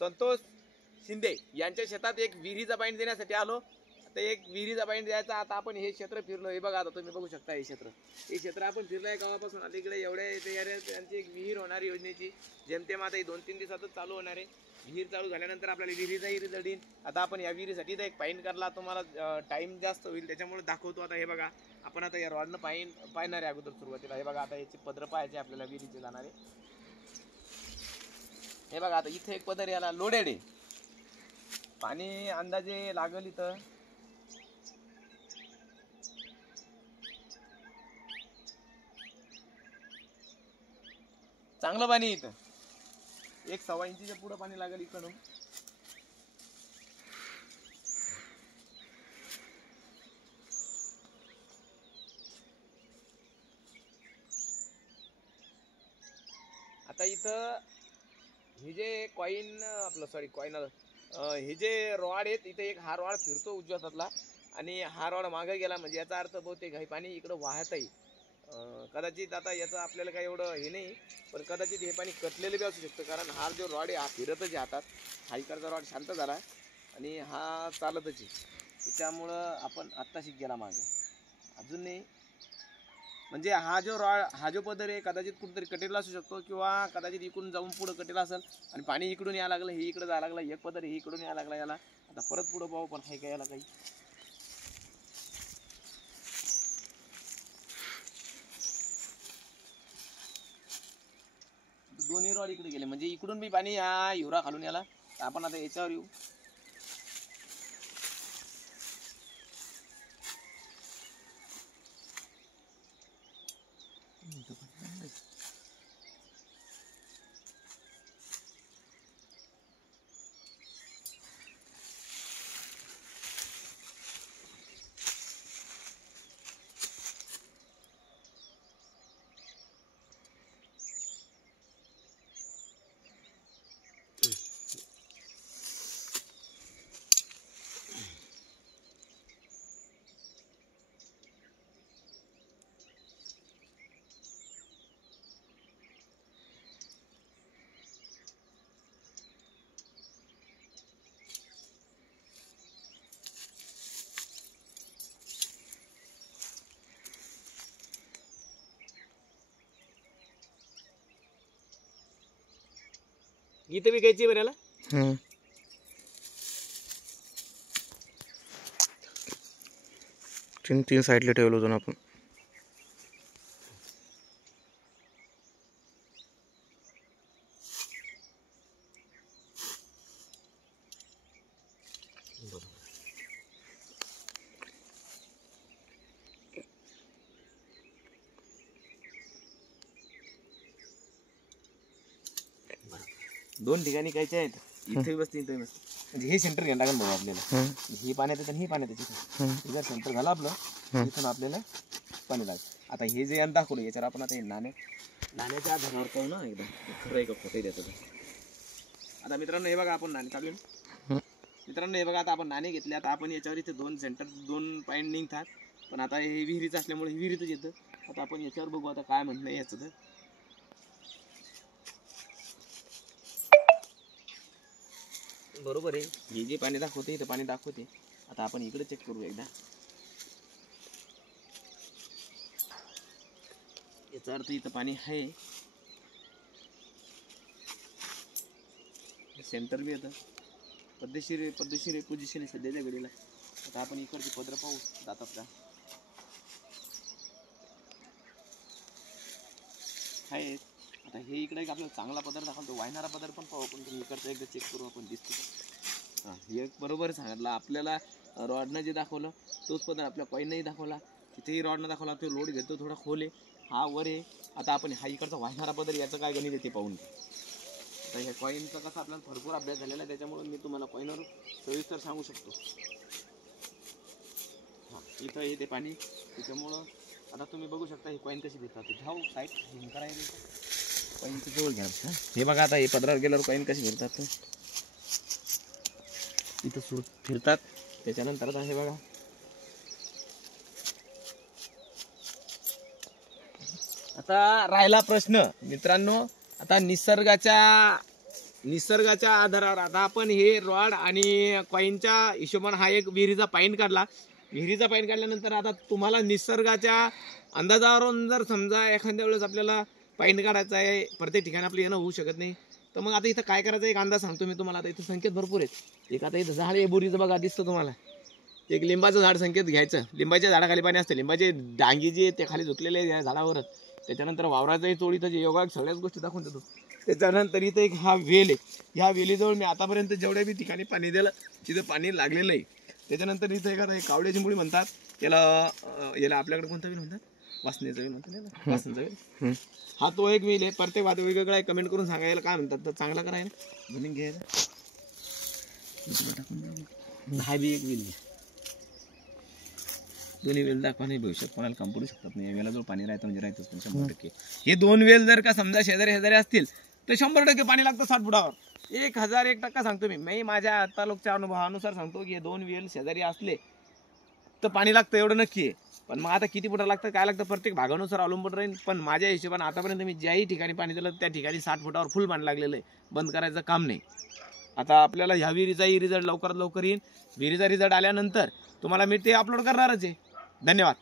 संतोष शिंदे यांच्या शेतात एक विहिरीचा पाणी देण्यासाठी आलो. आता एक विहिरीचा पाणी द्यायचा. आता आपण हे क्षेत्र फिरलो. हे बघा, आता तुम्ही बघू शकता हे क्षेत्र आपण फिरलोय गावापासून अलीकडे एवढ्या त्यांची एक विहीर होणार योजनेची. जेमतेम आता 2-3 दिवसातच चालू होणार आहे. विहीर चालू झाल्यानंतर आपल्याला विहिरीचाही रिझल्ट येईल. आता आपण या विहिरीसाठी एक पाईन करला. तुम्हाला टाइम जास्त होईल त्याच्यामुळे दाखवतो. आता हे बघा, आपण आता या रॉडनं पाहणार आहे अगोदर सुरुवातीला. हे बघा, आता याचे पदर पाहायचे आपल्याला विहिरीचे जाणारे. हे बघा, आता इथे एक पदर याला लोडेड आहे. पाणी अंदाजे लागल इथं चांगलं पाणी. इथं 1-1.25 इंचीच्या पुढं पाणी लागेल इकडून. आता इथं हे जे कॉइन हे जे रॉड आहेत, इथे एक हा रॉड फिरतो उजव्या हातातला आणि हा रॉड मागे गेला म्हणजे याचा अर्थ बहुतेक हे पाणी इकडं वाहत आहे. कदाचित आता याचं आपल्याला काही एवढं हे नाही, पण कदाचित हे पाणी कटलेलं बी असू शकतं. कारण हा जो रॉड आहे हा फिरतच आहे हातात. हा इकडचा रॉड शांत झाला आणि हा चालतच आहे. त्याच्यामुळं आपण आत्ताशी गेला मागे अजून नाही. म्हणजे हा जो पदर आहे कदाचित कुठेतरी कटेला असू शकतो किंवा कदाचित इकडून जाऊन पुढे कटेला असेल आणि पाणी इकडून यायला लागलं. हे इकडे जायला लागलं. एक पदर हे इकडून यायला लागला याला. आता परत पुढे पाहू पण हे काय याला काही दोन्ही रॉड इकडे गेले म्हणजे इकडून बी पाणी या हिवरा खालून याला. आपण आता याच्यावर येऊ. इथे विकायची बरं याला. 3 साईडला ठेवलं होतं आपण. दोन ठिकाणी कायचे आहेत. इथे बसते इथे बसते म्हणजे हे सेंटर घ्यायला लागेल बघा आपल्याला. हे पाण्यात येतं आणि हे पाण्यात येतं. जर सेंटर झालं आपलं इथून आपल्याला पाणी लागेल. आता हे जे दाखवलं याच्यावर आपण आता हे नाण्याच्या आधारावर पाहू ना एकदम खरं आहे का खोटं त्याचं. आता मित्रांनो हे बघा, आपण नाणे चालू मित्रांनो हे बघा, आता आपण नाणे घेतले. आता आपण याच्यावर इथे 2 पॉईंट निघतात. पण आता हे विहिरीचं असल्यामुळे विहिरीतच येतं. आता आपण याच्यावर बघू आता काय म्हणणं याचं. तर बरोबर आहे, हे जे पाणी दाखवते इथं पाणी दाखवते. आता आपण इकडे चेक करू एकदा. याचा अर्थ इथं पाणी आहे. सेंटर बी येतं. पद्धतशीर पोझिशन आहे सध्याच्या घडीला. आता आपण इकडचे पदर पाहू दातातला आहे. आता हे इकडे एक आपल्याला चांगला पदर दाखवतो. वाहणारा पदर पण पाहू आपण. तुम्ही इकडचा एकदा चेक करू आपण. दिसतो हे बरोबर सांगितलं आपल्याला. रॉडनं जे दाखवलं तोच पदर आपल्या कॉईनही दाखवला. तिथेही रॉडनं दाखवला. तो लोड घेतो थोडा खोल आहे. हा वर आहे. आता आपण हा इकडचा वाहणारा पदर याचं काय गणित ते पाहून. आता ह्या कॉईनचा कसा आपल्याला भरपूर अभ्यास झालेला आहे त्याच्यामुळे मी तुम्हाला कॉईनवर सविस्तर सांगू शकतो. हां इथं येते पाणी त्याच्यामुळं. आता तुम्ही बघू शकता ही कॉईन कशी फिरतात. जाऊ साईड झूम करायचं. कॉईनचं जवळ घ्या. हे बघा, आता हे पदरावर गेल्यावर कॉईन कशी फिरतात. इथं फिरतात. त्याच्यानंतर आता हे बघा, आता राहिला प्रश्न मित्रांनो. आता निसर्गाच्या निसर्गाच्या आधारावर आता आपण हे रॉड आणि कॉईनच्या हिशोबाने हा एक विहिरीचा पाईन काढला. विहिरीचा पाईन काढल्यानंतर आता तुम्हाला निसर्गाच्या अंदाजावरून जर समजा एखाद्या वेळेस आपल्याला पाईन काढायचा आहे, प्रत्येक ठिकाणी आपलं येणं होऊ शकत नाही, तर मग आता इथं काय करायचं एक अंदाज सांगतो मी तुम्हाला. आता इथं संकेत भरपूर आहेत. एक आता इथं झाड आहे बोरीचं बघा, दिसतं तुम्हाला. एक लिंबाचं झाड संकेत घ्यायचं. लिंबाच्या झाडाखाली पाणी असतं. लिंबाचे डांगी जे ते खाली झुकलेले या झाडावरच. त्याच्यानंतर वावराचंही चोळीचं जे योगा सगळ्याच गोष्टी दाखवून देतो. त्याच्यानंतर इथं एक हा वेल आहे. ह्या वेलीजवळ मी आतापर्यंत जेवढ्या बी ठिकाणी पाणी दिलं तिथं पाणी लागलेलं आहे. त्याच्यानंतर इथं एक कावड्याची मुळी म्हणतात याला आपल्याकडे कोणता वेल म्हणतात? वासनेचा वेल म्हणतात, वासनेचा वेल. हा तो एक वेल आहे. प्रत्येक वाद वेगवेगळा आहे. कमेंट करून सांगायला काय म्हणतात तर चांगला करायला म्हणून घ्यायचा. हा बी एक वेल आहे. दोन्ही वेल दाखवा नाही भविष्यात कोणाला काम पडू शकतात नाही. वेला जवळ पाणी राहतं म्हणजे राहतच पण 100%. हे दोन वेल जर का समजा शेजारी असतील तर 100% पाणी लागतं 60 फुटावर. 1001% सांगतो मी माझ्या तालुकच्या अनुभवानुसार सांगतो की हे दोन वेल शेजारी असले तर पाणी लागतं एवढं नक्की आहे. पण मग आता किती फुटा लागतं काय लागतं प्रत्येक भागानुसार अवलंबून राहील. पण माझ्या हिशोबाने आतापर्यंत मी ज्याही ठिकाणी पाणी दिलं त्या ठिकाणी 60 फुटावर फुल पाणी लागलेलं आहे. बंद करायचं काम नाही. आता आपल्याला ह्या विहिरीचाही रिझल्ट लवकरात लवकर येईल. विहिरीचा रिझल्ट आल्यानंतर तुम्हाला मी ते अपलोड करणारच आहे. धन्यवाद.